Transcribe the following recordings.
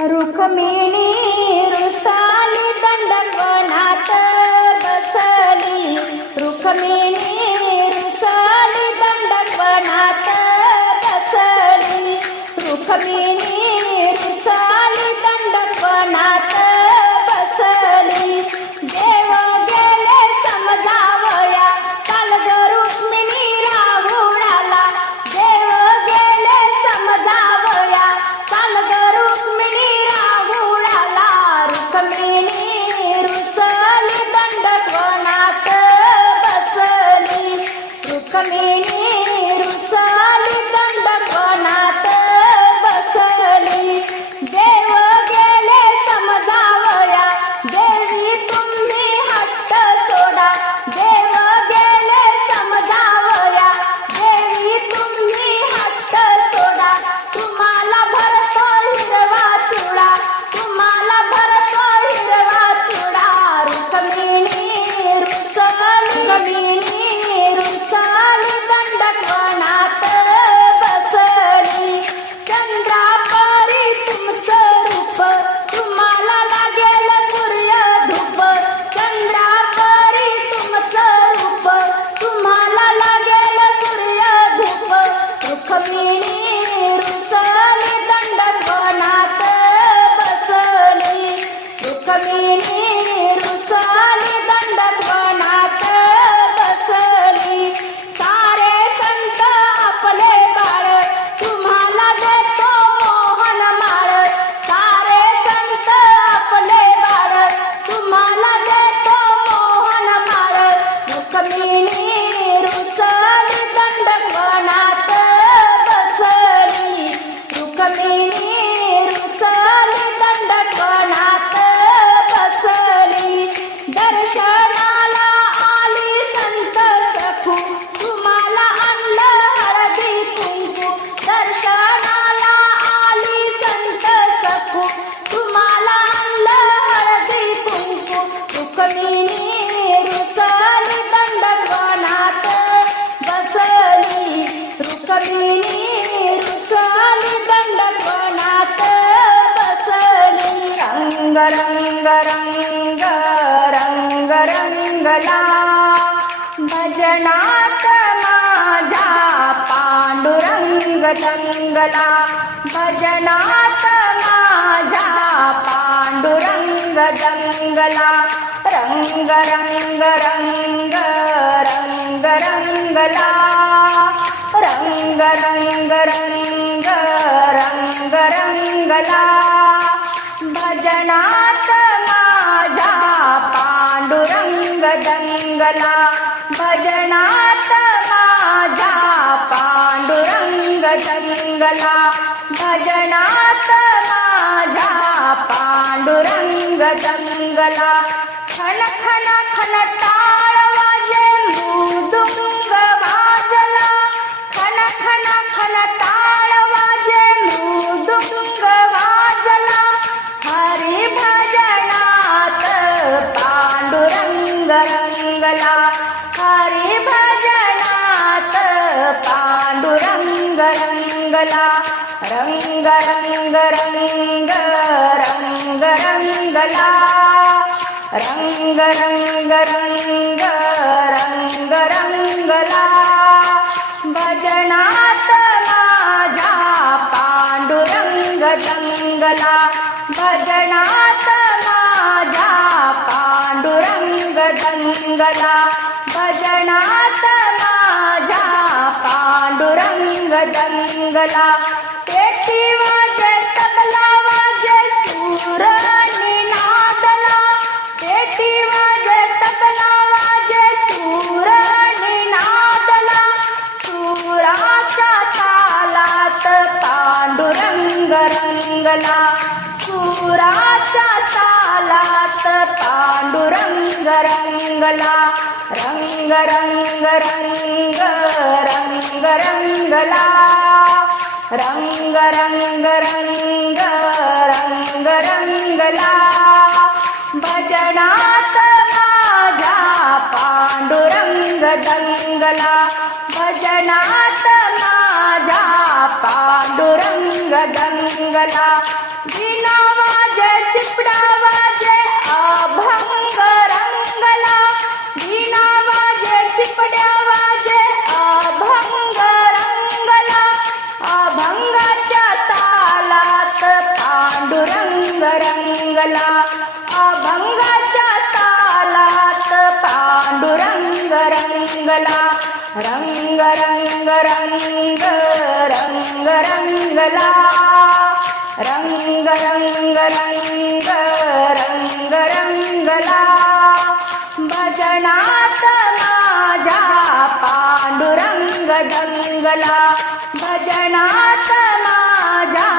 रुक्मिणी रुसाली दंडकवनात बसली. रुक्मिणी रुसाली दंडकवनात बसली. रुक्मिणी रुक्मिणी स्वामि बल्लना तसी रङ्ग रङ्गला भजना का पाण्डुरङ्गदं रङ्ग रङ्गला रंग रंग रंग रंग रंगला भजनात माझा पांडुरंग दंगला भजनात माझा पांडुरंग दंगला भजनात माझा पांडुरंग दंगला खन खन खन टाळवा रंगला रंग रंग रंग रंग रंगला रंग रंग रंग गला पेटी वाजे तबला वाजे सूर नादला. पेटी वाजे तबला वाजे सूर नादला. सुराच्या तालात पांडुरंग रंगला. सुराच्या तालात पांडुरंग रंगला. रंग रंग रंग रंग रंगला. रंग रंग रंग रंग रंगला भजनात माझा पांडुरंग दंगला भजनात माझा पांडुरंग दंगला विना रंगला. रंग रंग रंग रंग रंगला. रंग रंग रंग रंग रंगला. भजनात माझ्या पांडुरंग दंगला भजनात माझ्या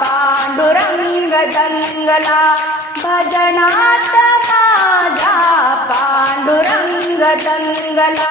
पांडुरंग दंगला भजनात माझ्या पांडुरंग दंगला